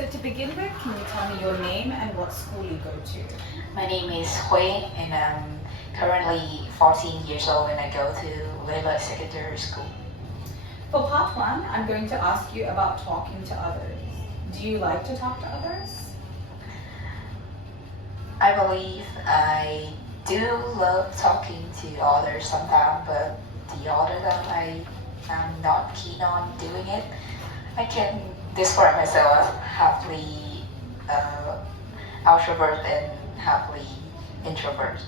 So to begin with, can you tell me your name and what school you go to? My name is Khuê and I'm currently 14 years old and I go to Layla Secondary School. For part one, I'm going to ask you about talking to others. Do you like to talk to others? I believe I do love talking to others sometimes, but the other time I'm not keen on doing it. I can describe myself as happily extrovert and happily introvert.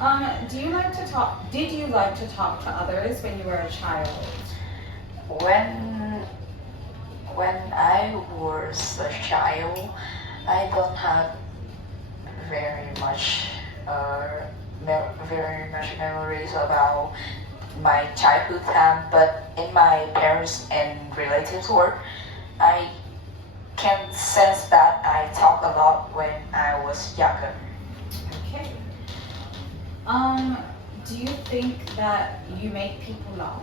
Okay. Do you like to talk? Did you like to talk to others when you were a child? When when I was a child, I don't have very much very much memories about my childhood time, but in my parents and relatives' work, I can sense that I talk a lot when I was younger. Okay. Do you think that you make people laugh?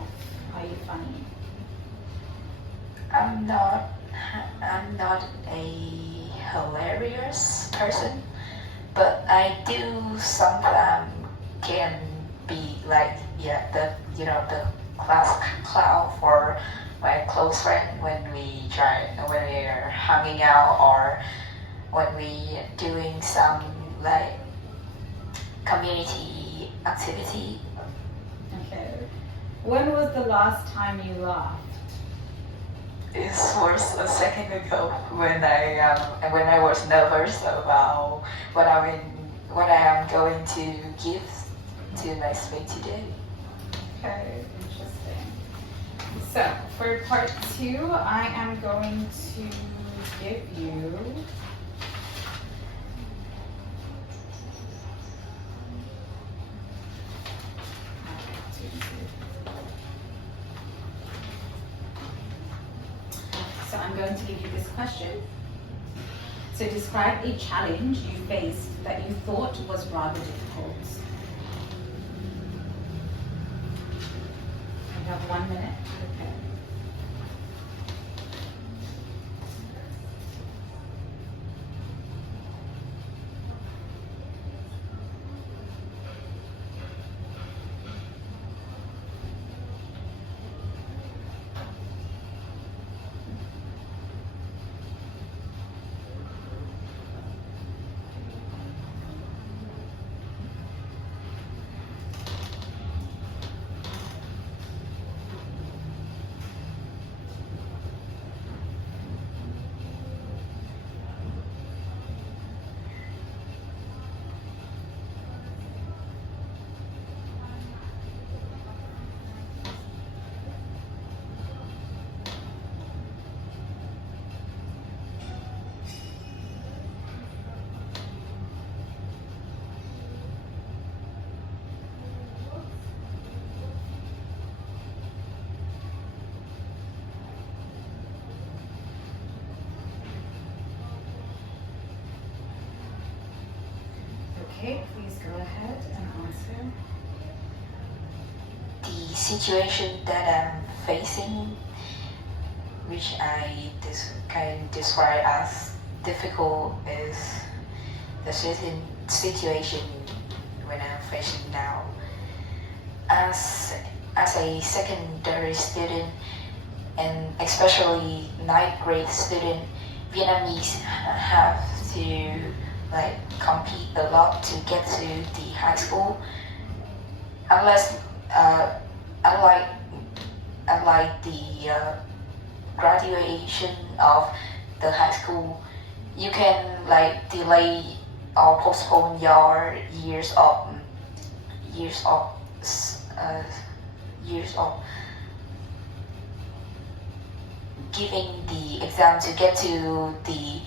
Are you funny? I'm not I'm not a hilarious person, but I do sometimes can be like the the class clown for my close friend when we are hanging out or when we doing some like community activity. Okay. When was the last time you laughed? It was a second ago when I was nervous about what I am going to give to my speak today. Okay, interesting. So for part two, I am going to give you So I'm going to give you this question. So describe a challenge you faced that you thought was rather difficult. You have 1 minute. Okay. Okay, please go ahead and answer. The situation that I'm facing, which can describe as difficult, is the certain situation when I'm facing now. As as a secondary student and especially ninth grade student, Vietnamese have to like compete a lot to get to the high school. Unless uh, unlike unlike the graduation of the high school, you can like delay or postpone your years of uh, years of giving the exam to get to the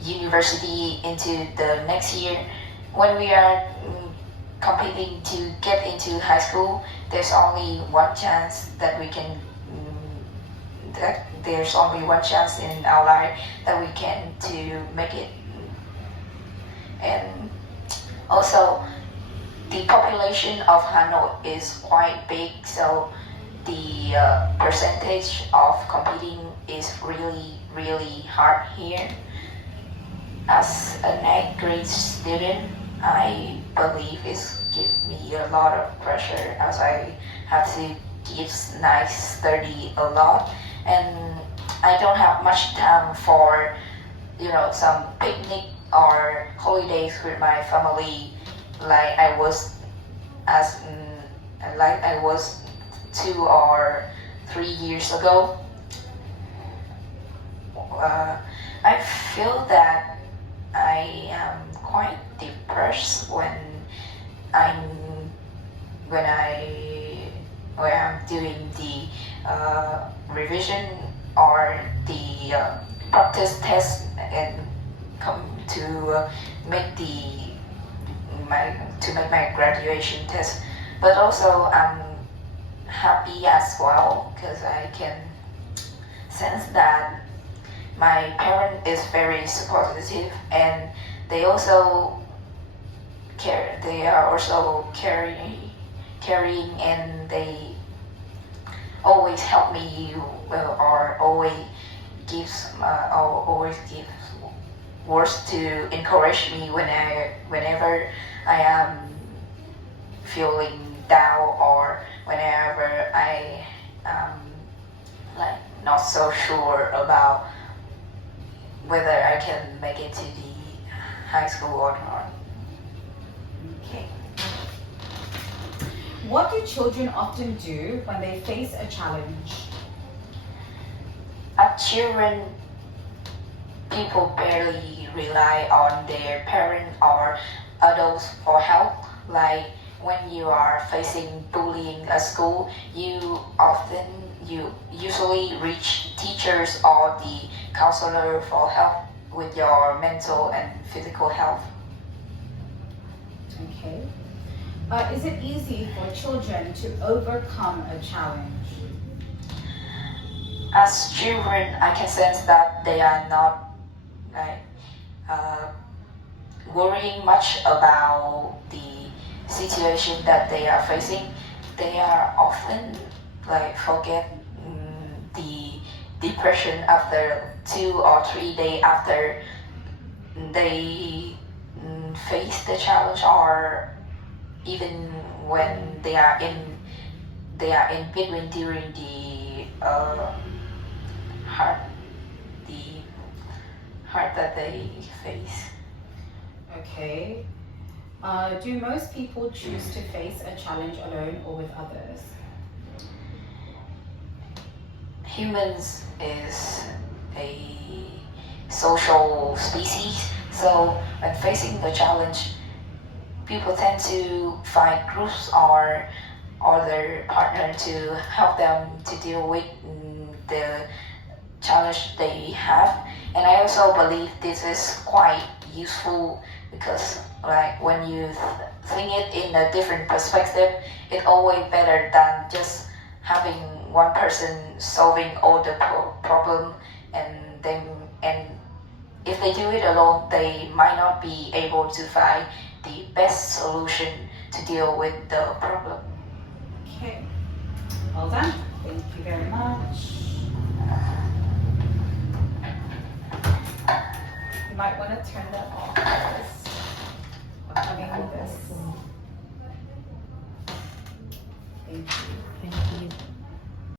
university into the next year. When we are competing to get into high school, there's only one chance that we can that there's only one chance in our life that we can to make it. And also the population of Hanoi is quite big, so the percentage of competing is really hard here. As an 8th grade student, I believe it's give me a lot of pressure as I have to give nice study a lot, and I don't have much time for some picnic or holidays with my family like I was as like I was 2 or 3 years ago. I feel that I am quite depressed I'm when I'm doing the revision or the practice test and come to make my graduation test. But also I'm happy as well because I can sense that my parent is very supportive, and they also care. They are also caring, and they always help me, or always give words to encourage me whenever I am feeling down, or whenever I am like not so sure about whether I can make it to the high school or not. Okay. What do children often do when they face a challenge? As children, people barely rely on their parents or adults for help. Like when you are facing bullying at school, you usually reach teachers or the counselor for help with your mental and physical health. Okay. Is it easy for children to overcome a challenge? As children, I can sense that they are not like worrying much about the situation that they are facing. They are often like forget the depression after 2 or 3 days after they face the challenge, or even when they are in between during the hard that they face. Okay. Do most people choose to face a challenge alone or with others? Humans is a social species, so when facing the challenge, people tend to find groups or other partner to help them to deal with the challenge they have. And I also believe this is quite useful because like when you think it in a different perspective, it's always better than just having one person solving all the problem, and if they do it alone, they might not be able to find the best solution to deal with the problem. Okay. Well done. Thank you very much. You might want to turn that off first. Having this. Thank you. Thank you.